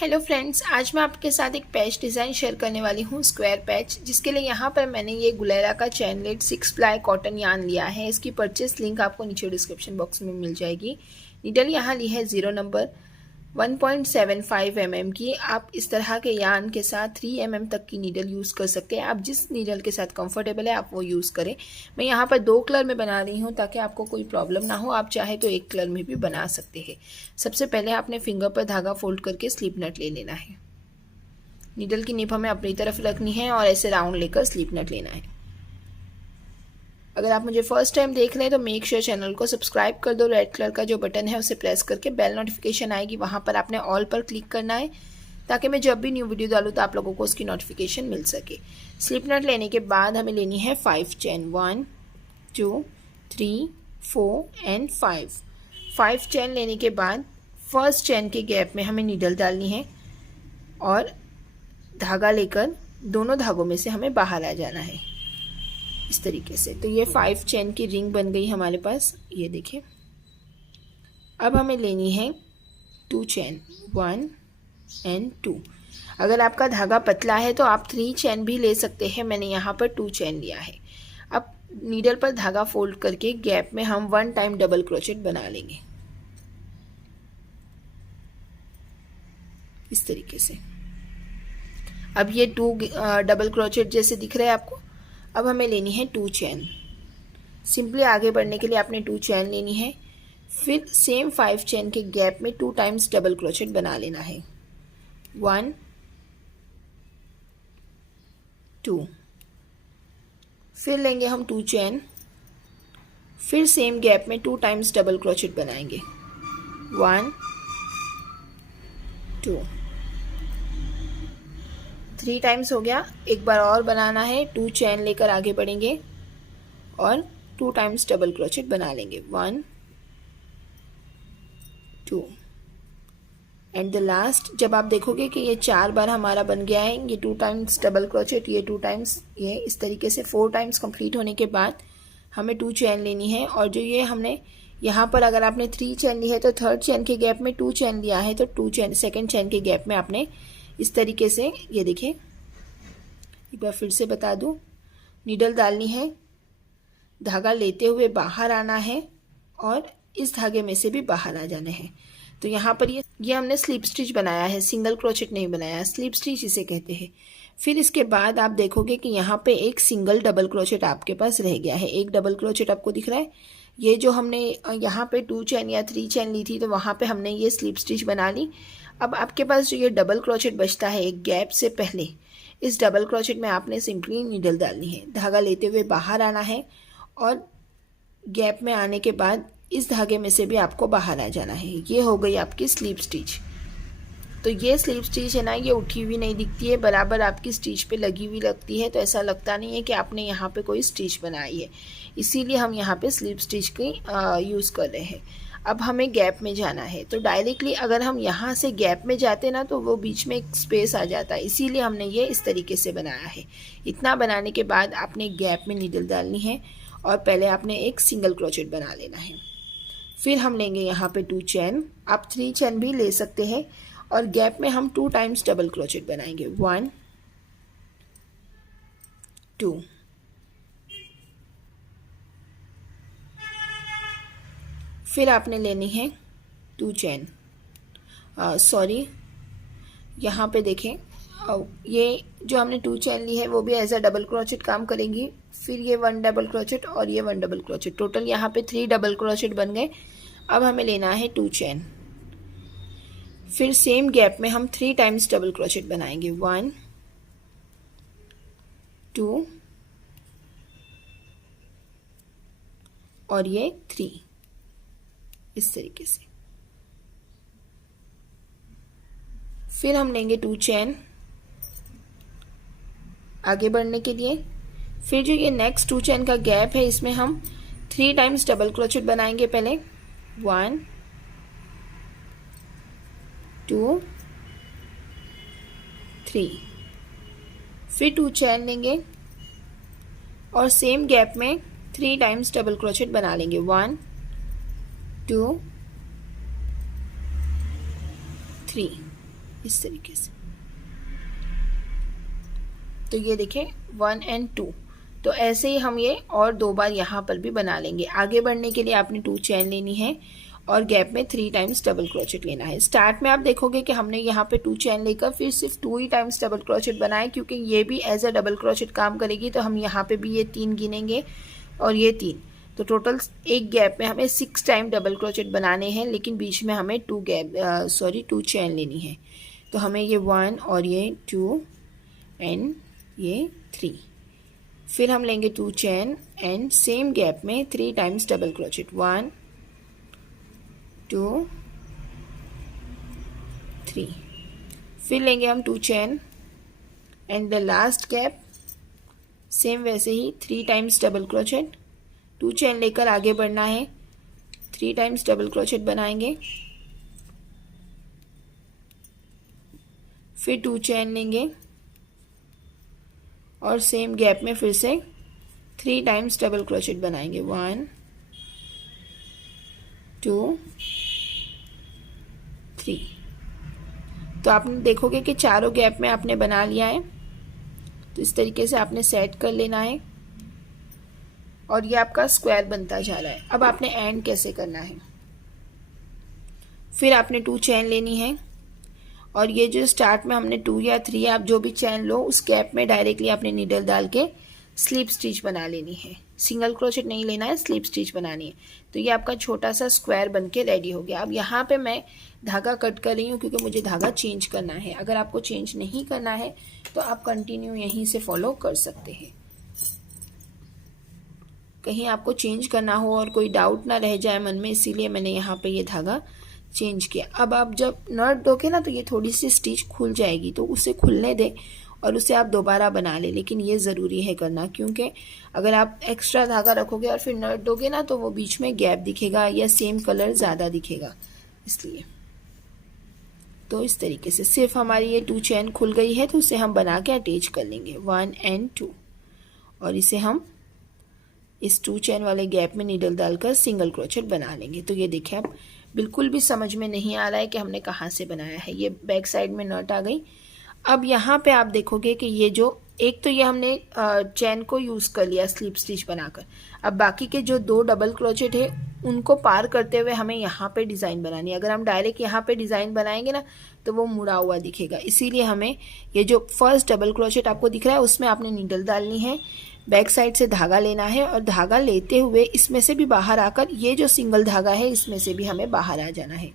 Hello friends, आज मैं आपके साथ एक पैच डिज़ाइन शेयर करने वाली हूँ, स्क्वायर पैच, जिसके लिए यहाँ पर मैंने ये गुलेरा का चैनलेट 6 प्लाई कॉटन यार्न लिया है। इसकी परचेस लिंक आपको नीचे डिस्क्रिप्शन बॉक्स में मिल जाएगी। नीडल यहाँ ली है 0 नंबर 1.75 mm की। आप इस तरह के यार्न के साथ 3 mm तक की नीडल यूज़ कर सकते हैं। आप जिस नीडल के साथ कंफर्टेबल है आप वो यूज़ करें। मैं यहाँ पर 2 कलर में बना रही हूँ ताकि आपको कोई प्रॉब्लम ना हो। आप चाहे तो 1 कलर में भी बना सकते हैं। सबसे पहले आपने फिंगर पर धागा फोल्ड करके स्लिप नट ले लेना है। नीडल की निप हमें अपनी तरफ रखनी है और ऐसे राउंड लेकर स्लिप नट लेना है। अगर आप मुझे फर्स्ट टाइम देख रहे हैं तो मेक श्योर चैनल को सब्सक्राइब कर दो। रेड कलर का जो बटन है उसे प्रेस करके बेल नोटिफिकेशन आएगी, वहाँ पर आपने ऑल पर क्लिक करना है ताकि मैं जब भी न्यू वीडियो डालूँ तो आप लोगों को उसकी नोटिफिकेशन मिल सके। स्लिप नट लेने के बाद हमें लेनी है 5 चेन, 1 2 3 4 एंड 5 चेन लेने के बाद फर्स्ट चेन के गैप में हमें नीडल डालनी है और धागा लेकर दोनों धागों में से हमें बाहर आ जाना है इस तरीके से। तो ये 5 चेन की रिंग बन गई हमारे पास, ये देखिए। अब हमें लेनी है 2 चेन, 1 एंड 2। अगर आपका धागा पतला है तो आप 3 चेन भी ले सकते हैं। मैंने यहाँ पर 2 चेन लिया है। अब नीडल पर धागा फोल्ड करके गैप में हम 1 टाइम डबल क्रोचेट बना लेंगे इस तरीके से। अब ये 2 डबल क्रोचेट जैसे दिख रहा है आपको। अब हमें लेनी है 2 चेन। सिंपली आगे बढ़ने के लिए आपने 2 चेन लेनी है। फिर सेम 5 चेन के गैप में 2 टाइम्स डबल क्रोचेट बना लेना है, 1 2। फिर लेंगे हम 2 चेन, फिर सेम गैप में 2 टाइम्स डबल क्रोचेट बनाएंगे, 1 2। 3 टाइम्स हो गया। एक बार और बनाना है। 2 चेन लेकर आगे बढ़ेंगे और 2 टाइम्स डबल क्रोचेट बना लेंगे, 1 2 एंड द लास्ट। जब आप देखोगे कि ये 4 बार हमारा बन गया है, ये 2 टाइम्स डबल क्रोचेट, ये 2 टाइम्स, ये इस तरीके से 4 टाइम्स कंप्लीट होने के बाद हमें 2 चेन लेनी है। और जो ये हमने यहाँ पर, अगर आपने 3 चेन ली है तो 3rd चेन के गैप में 2 चेन लिया है तो 2 चेन 2nd चेन के गैप में आपने इस तरीके से, ये देखिए, एक बार फिर से बता दूं, नीडल डालनी है, धागा लेते हुए बाहर आना है और इस धागे में से भी बाहर आ जाना है। तो यहाँ पर ये हमने स्लिप स्टिच बनाया है, सिंगल क्रोचेट नहीं बनाया, स्लिप स्टिच इसे कहते हैं। फिर इसके बाद आप देखोगे कि यहाँ पे एक सिंगल डबल क्रोचेट आपके पास रह गया है। एक डबल क्रोचेट आपको दिख रहा है। ये जो हमने यहाँ पे 2 चेन या 3 चेन ली थी तो वहाँ पे हमने ये स्लिप स्टिच बना ली। अब आपके पास जो ये डबल क्रोचेट बचता है एक गैप से पहले, इस डबल क्रोचेट में आपने सिंपली नीडल डालनी है, धागा लेते हुए बाहर आना है और गैप में आने के बाद इस धागे में से भी आपको बाहर आ जाना है। ये हो गई आपकी स्लिप स्टिच। तो ये स्लिप स्टिच है ना, ये उठी हुई नहीं दिखती है, बराबर आपकी स्टिच पे लगी हुई लगती है। तो ऐसा लगता नहीं है कि आपने यहाँ पे कोई स्टिच बनाई है, इसीलिए हम यहाँ पे स्लिप स्टिच की यूज़ कर रहे हैं। अब हमें गैप में जाना है तो डायरेक्टली अगर हम यहाँ से गैप में जाते ना तो वो बीच में एक स्पेस आ जाता है, इसीलिए हमने ये इस तरीके से बनाया है। इतना बनाने के बाद आपने गैप में नीडल डालनी है और पहले आपने एक सिंगल क्रोचेट बना लेना है। फिर हम लेंगे यहाँ पे 2 चेन, आप 3 चेन भी ले सकते हैं और गैप में हम 2 टाइम्स डबल क्रोचेट बनाएंगे, 1 2। फिर आपने लेनी है 2 चेन, सॉरी यहाँ पे देखें, ये जो हमने 2 चेन ली है वो भी एज अ डबल क्रोचेट काम करेंगी। फिर ये 1 डबल क्रोचेट और ये 1 डबल क्रोचेट, टोटल यहाँ पे 3 डबल क्रोचेट बन गए। अब हमें लेना है 2 चेन, फिर सेम गैप में हम 3 टाइम्स डबल क्रोचेट बनाएंगे, 1 2 और ये 3 इस तरीके से। फिर हम लेंगे 2 चेन आगे बढ़ने के लिए। फिर जो ये नेक्स्ट 2 चेन का गैप है इसमें हम 3 टाइम्स डबल क्रोचेट बनाएंगे पहले, 1 2 3। फिर 2 चेन लेंगे और सेम गैप में 3 टाइम्स डबल क्रोचेट बना लेंगे, 1 2 3। इस तरीके से। तो ये देखें 1 और 2। तो ऐसे ही हम ये और 2 बार यहाँ पर भी बना लेंगे। आगे बढ़ने के लिए आपने 2 चेन लेनी है और गैप में 3 टाइम्स डबल क्रोचेट लेना है। स्टार्ट में आप देखोगे कि हमने यहाँ पे 2 चेन लेकर फिर सिर्फ 2 ही टाइम्स डबल क्रोचेट बनाए, क्योंकि ये भी एज अ डबल क्रोचेट काम करेगी। तो हम यहाँ पे भी ये 3 गिनेंगे और ये 3, तो टोटल एक गैप में हमें 6 टाइम डबल क्रोचेट बनाने हैं, लेकिन बीच में हमें 2 चेन लेनी है। तो हमें ये 1 और ये 2 एंड ये 3। फिर हम लेंगे 2 चेन एंड सेम गैप में 3 टाइम्स डबल क्रोचेट, 1 2 3। फिर लेंगे हम 2 chain and the last gap same वैसे ही 3 टाइम्स डबल क्रोचेट। 2 चेन लेकर आगे बढ़ना है, 3 टाइम्स डबल क्रोचेट बनाएंगे। फिर 2 चेन लेंगे और सेम गैप में फिर से 3 टाइम्स डबल क्रोचेट बनाएंगे, 1 2 3। तो आपने देखोगे कि चारों गैप में आपने बना लिया है। तो इस तरीके से आपने सेट कर लेना है और ये आपका स्क्वायर बनता जा रहा है। अब आपने एंड कैसे करना है, फिर आपने 2 चेन लेनी है और ये जो स्टार्ट में हमने 2 या 3 आप जो भी चेन लो उस गैप में डायरेक्टली आपने नीडल डाल के स्लिप स्टिच बना लेनी है। सिंगल क्रोचेट नहीं लेना है, स्लिप स्टिच बनानी है। तो ये आपका छोटा सा स्क्वायर बन के रेडी हो गया। अब यहाँ पे मैं धागा कट कर रही हूँ क्योंकि मुझे धागा चेंज करना है। अगर आपको चेंज नहीं करना है तो आप कंटिन्यू यहीं से फॉलो कर सकते हैं। कहीं आपको चेंज करना हो और कोई डाउट ना रह जाए मन में, इसीलिए मैंने यहाँ पे ये धागा चेंज किया। अब आप जब नट दोगे ना तो ये थोड़ी सी स्टिच खुल जाएगी, तो उसे खुलने दें और उसे आप दोबारा बना लें। लेकिन ये ज़रूरी है करना, क्योंकि अगर आप एक्स्ट्रा धागा रखोगे और फिर नट दोगे ना तो वो बीच में गैप दिखेगा या सेम कलर ज़्यादा दिखेगा, इसलिए। तो इस तरीके से सिर्फ हमारी ये 2 चेन खुल गई है तो उसे हम बना के अटैच कर लेंगे, 1 और 2। और इसे हम इस 2 चेन वाले गैप में नीडल डालकर सिंगल क्रोचेट बना लेंगे। तो ये देखें, अब बिल्कुल भी समझ में नहीं आ रहा है कि हमने कहाँ से बनाया है। ये बैक साइड में नट आ गई। अब यहाँ पे आप देखोगे कि ये जो एक तो ये हमने चेन को यूज़ कर लिया स्लिप स्टिच बनाकर। अब बाकी के जो 2 डबल क्रोचेट है उनको पार करते हुए हमें यहाँ पे डिज़ाइन बनानी है। अगर हम डायरेक्ट यहाँ पे डिज़ाइन बनाएंगे ना तो वो मुड़ा हुआ दिखेगा, इसीलिए हमें ये जो फर्स्ट डबल क्रोचेट आपको दिख रहा है उसमें आपने नीडल डालनी है, बैक साइड से धागा लेना है और धागा लेते हुए इसमें से भी बाहर आकर ये जो सिंगल धागा है इसमें से भी हमें बाहर आ जाना है।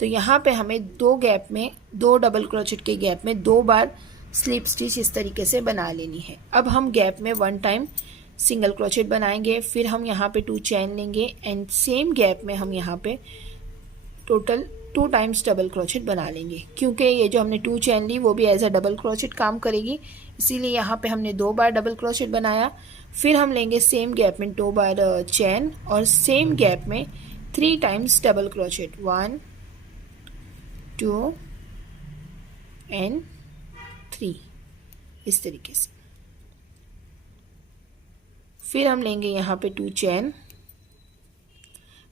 तो यहाँ पे हमें 2 गैप में 2 डबल क्रोचेट के गैप में 2 बार स्लिप स्टिच इस तरीके से बना लेनी है। अब हम गैप में 1 टाइम सिंगल क्रोचेट बनाएंगे, फिर हम यहाँ पे 2 चेन लेंगे एंड सेम गैप में हम यहाँ पे टोटल 2 टाइम्स डबल क्रोचेट बना लेंगे। क्योंकि ये जो हमने 2 चेन ली वो भी एज अ डबल क्रोचेट काम करेगी, इसीलिए यहाँ पे हमने 2 बार डबल क्रोचेट बनाया। फिर हम लेंगे सेम गैप में 2 बार चेन और सेम गैप में 3 टाइम्स डबल क्रोचेट, 1 2 एंड 3, इस तरीके से। फिर हम लेंगे यहाँ पे 2 चेन,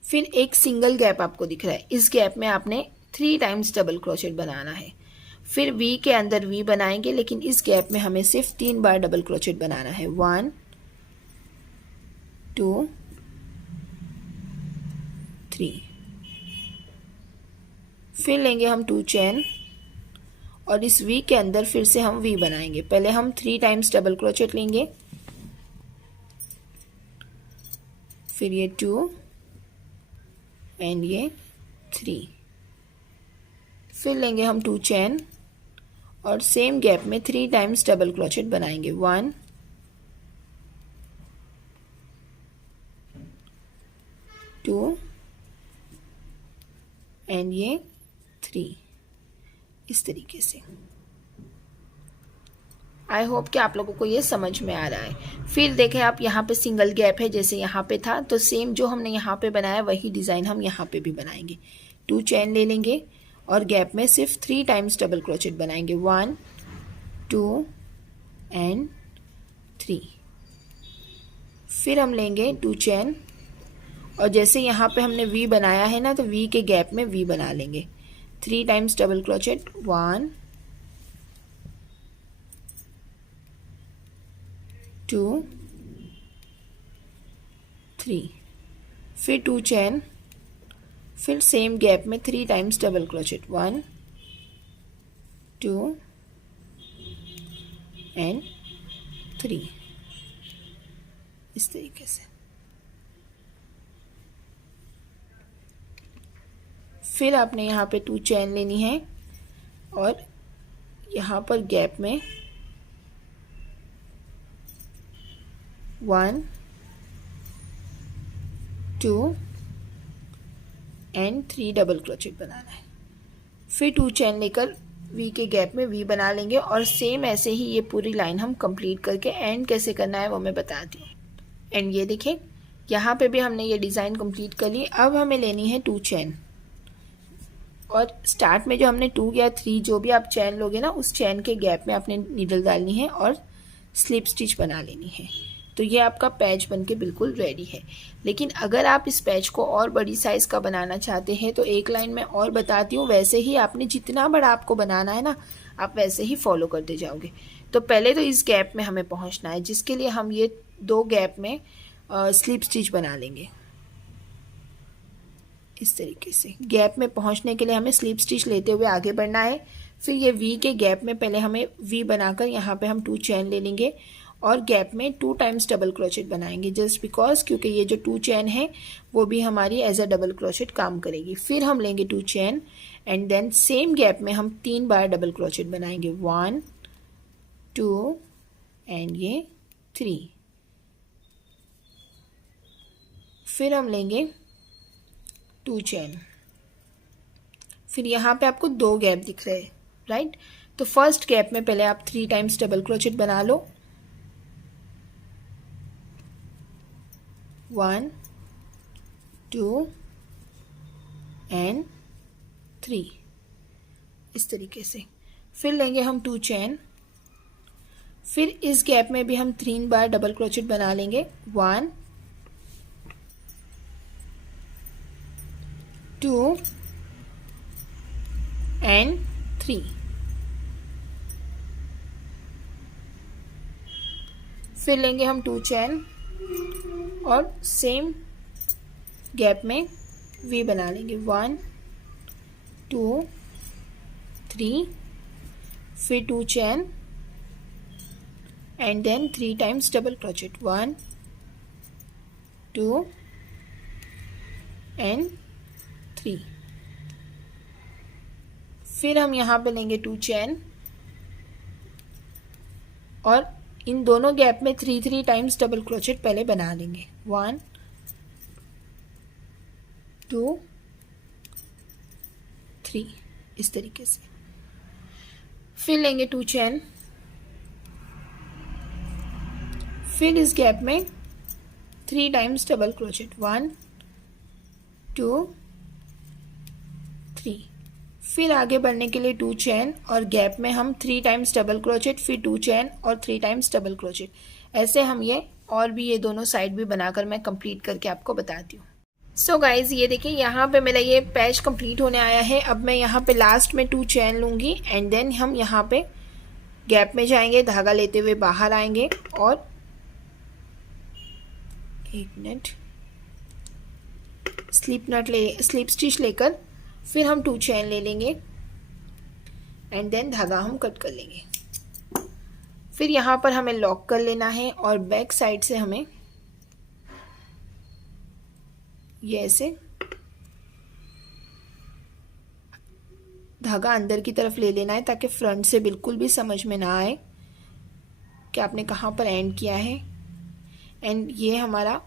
फिर एक सिंगल गैप आपको दिख रहा है, इस गैप में आपने 3 टाइम्स डबल क्रोचेट बनाना है। फिर वी के अंदर वी बनाएंगे, लेकिन इस गैप में हमें सिर्फ 3 बार डबल क्रोचेट बनाना है, 1 2 3। फिर लेंगे हम 2 चेन और इस वी के अंदर फिर से हम वी बनाएंगे। पहले हम 3 टाइम्स डबल क्रोचेट लेंगे, फिर ये 2 एंड ये 3। फिर लेंगे हम 2 चेन और सेम गैप में 3 टाइम्स डबल क्रोचेट बनाएंगे, 1 2 एंड ये 3, इस तरीके से। आई होप कि आप लोगों को ये समझ में आ रहा है। फिर देखें आप, यहाँ पे सिंगल गैप है जैसे यहाँ पे था, तो सेम जो हमने यहाँ पे बनाया वही डिज़ाइन हम यहाँ पे भी बनाएंगे। 2 चेन ले लेंगे और गैप में सिर्फ 3 टाइम्स डबल क्रोचेट बनाएंगे, 1 2 एंड 3। फिर हम लेंगे 2 चेन और जैसे यहाँ पे हमने वी बनाया है ना, तो वी के गैप में वी बना लेंगे, 3 टाइम्स डबल क्रोचेट, 1 2 3, फिर 2 चेन, फिर सेम गैप में 3 टाइम्स डबल क्रोचेट, 1 2 एंड 3, इस तरीके से। फिर आपने यहाँ पे 2 चेन लेनी है और यहाँ पर गैप में 1 2 एंड 3 डबल क्रोचेट बनाना है। फिर 2 चेन लेकर वी के गैप में वी बना लेंगे और सेम ऐसे ही ये पूरी लाइन हम कंप्लीट करके एंड कैसे करना है वो मैं बताती हूँ। एंड ये देखिए यहाँ पे भी हमने ये डिज़ाइन कंप्लीट कर ली। अब हमें लेनी है 2 चेन और स्टार्ट में जो हमने 2 या 3 जो भी आप चैन लोगे ना, उस चैन के गैप में आपने नीडल डालनी है और स्लिप स्टिच बना लेनी है। तो ये आपका पैच बनके बिल्कुल रेडी है। लेकिन अगर आप इस पैच को और बड़ी साइज़ का बनाना चाहते हैं तो एक लाइन में और बताती हूँ, वैसे ही आपने जितना बड़ा आपको बनाना है ना, आप वैसे ही फॉलो करते जाओगे। तो पहले तो इस गैप में हमें पहुँचना है, जिसके लिए हम ये 2 गैप में स्लिप स्टिच बना लेंगे। इस तरीके से गैप में पहुंचने के लिए हमें स्लिप स्टिच लेते हुए आगे बढ़ना है। फिर ये वी के गैप में पहले हमें वी बनाकर यहाँ पे हम 2 चेन ले लेंगे और गैप में 2 टाइम्स डबल क्रोचेट बनाएंगे, जस्ट बिकॉज क्योंकि ये जो 2 चेन है वो भी हमारी एज अ डबल क्रोचेट काम करेगी। फिर हम लेंगे 2 chain and then same gap में हम 3 बार डबल क्रोचेट बनाएंगे, 1 2 एंड ये 3। फिर हम लेंगे 2 चेन, फिर यहाँ पे आपको 2 गैप दिख रहे हैं, राइट। तो फर्स्ट गैप में पहले आप 3 टाइम्स डबल क्रोचेट बना लो, 1 2 एंड 3, इस तरीके से। फिर लेंगे हम 2 चेन, फिर इस गैप में भी हम 3 बार डबल क्रोचेट बना लेंगे, 1 2 एंड 3। फिर लेंगे हम 2 चेन और सेम गैप में वी बना लेंगे, 1 2 3, फिर 2 chain and then 3 times double crochet, 1 2 and 3। फिर हम यहाँ पे लेंगे 2 चेन और इन दोनों गैप में 3 टाइम्स डबल क्रोचेट पहले बना लेंगे, 1 2 3, इस तरीके से। फिर लेंगे 2 चेन, फिर इस गैप में 3 टाइम्स डबल क्रोचेट, 1 2 3। फिर आगे बढ़ने के लिए 2 चेन और गैप में हम 3 टाइम्स डबल क्रोचेट, फिर 2 चेन और 3 टाइम्स डबल क्रोचेट। ऐसे हम ये और भी ये दोनों साइड भी बनाकर मैं कंप्लीट करके आपको बताती हूँ। सो गाइज ये देखिए यहाँ पे मेरा ये पैच कंप्लीट होने आया है। अब मैं यहाँ पे लास्ट में 2 चेन लूँगी एंड देन हम यहाँ पे गैप में जाएंगे, धागा लेते हुए बाहर आएंगे और एक मिनट स्लिप स्टिच लेकर फिर हम 2 चेन ले लेंगे एंड देन धागा हम कट कर लेंगे। फिर यहाँ पर हमें लॉक कर लेना है और बैक साइड से हमें ये ऐसे धागा अंदर की तरफ ले लेना है ताकि फ्रंट से बिल्कुल भी समझ में ना आए कि आपने कहाँ पर एंड किया है। एंड ये हमारा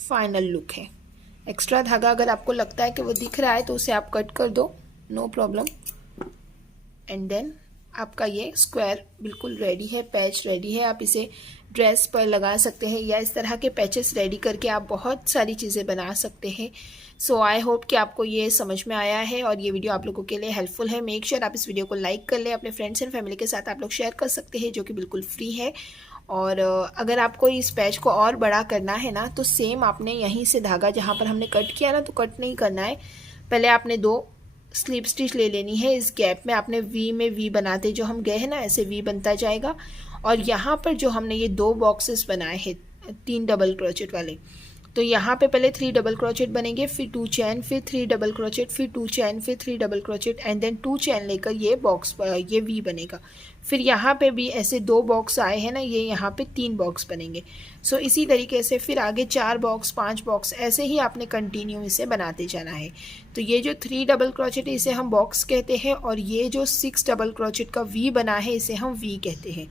फाइनल लुक है। एक्स्ट्रा धागा अगर आपको लगता है कि वो दिख रहा है तो उसे आप कट कर दो, नो प्रॉब्लम। एंड देन आपका ये स्क्वायर बिल्कुल रेडी है, पैच रेडी है। आप इसे ड्रेस पर लगा सकते हैं या इस तरह के पैचेस रेडी करके आप बहुत सारी चीज़ें बना सकते हैं। सो आई होप कि आपको ये समझ में आया है और ये वीडियो आप लोगों के लिए हेल्पफुल है। मेक श्योर आप इस वीडियो को लाइक कर लें, अपने फ्रेंड्स एंड फैमिली के साथ आप लोग शेयर कर सकते हैं, जो कि बिल्कुल फ्री है। और अगर आपको इस पैच को और बड़ा करना है ना, तो सेम आपने यहीं से धागा जहाँ पर हमने कट किया ना, तो कट नहीं करना है, पहले आपने 2 स्लिप स्टिच ले लेनी है। इस गैप में आपने वी में वी बनाते जो हम गए हैं ना, ऐसे वी बनता जाएगा। और यहाँ पर जो हमने ये 2 बॉक्सेस बनाए हैं 3 डबल क्रोचेट वाले, तो यहाँ पे पहले 3 डबल क्रोचेट बनेंगे, फिर 2 चैन, फिर 3 डबल क्रोचेट, फिर 2 चैन, फिर 3 डबल क्रोचेट एंड देन 2 चैन लेकर ये बॉक्स ये वी बनेगा। फिर यहाँ पे भी ऐसे 2 बॉक्स आए हैं ना, ये यहाँ पे 3 बॉक्स बनेंगे। सो इसी तरीके से फिर आगे 4 बॉक्स 5 बॉक्स ऐसे ही आपने कंटिन्यू इसे बनाते जाना है। तो ये जो 3 डबल क्रोचेट है इसे हम बॉक्स कहते हैं, और ये जो 6 डबल क्रोचेट का वी बना है इसे हम वी कहते हैं।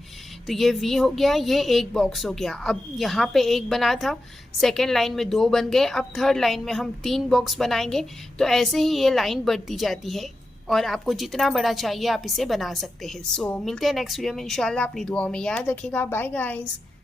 तो ये वी हो गया, ये एक बॉक्स हो गया। अब यहाँ पे एक बना था, सेकेंड लाइन में 2 बन गए, अब थर्ड लाइन में हम 3 बॉक्स बनाएंगे। तो ऐसे ही ये लाइन बढ़ती जाती है और आपको जितना बड़ा चाहिए आप इसे बना सकते हैं। सो मिलते हैं नेक्स्ट वीडियो में इंशाल्लाह। अपनी दुआओं में याद रखिएगा। Bye guys.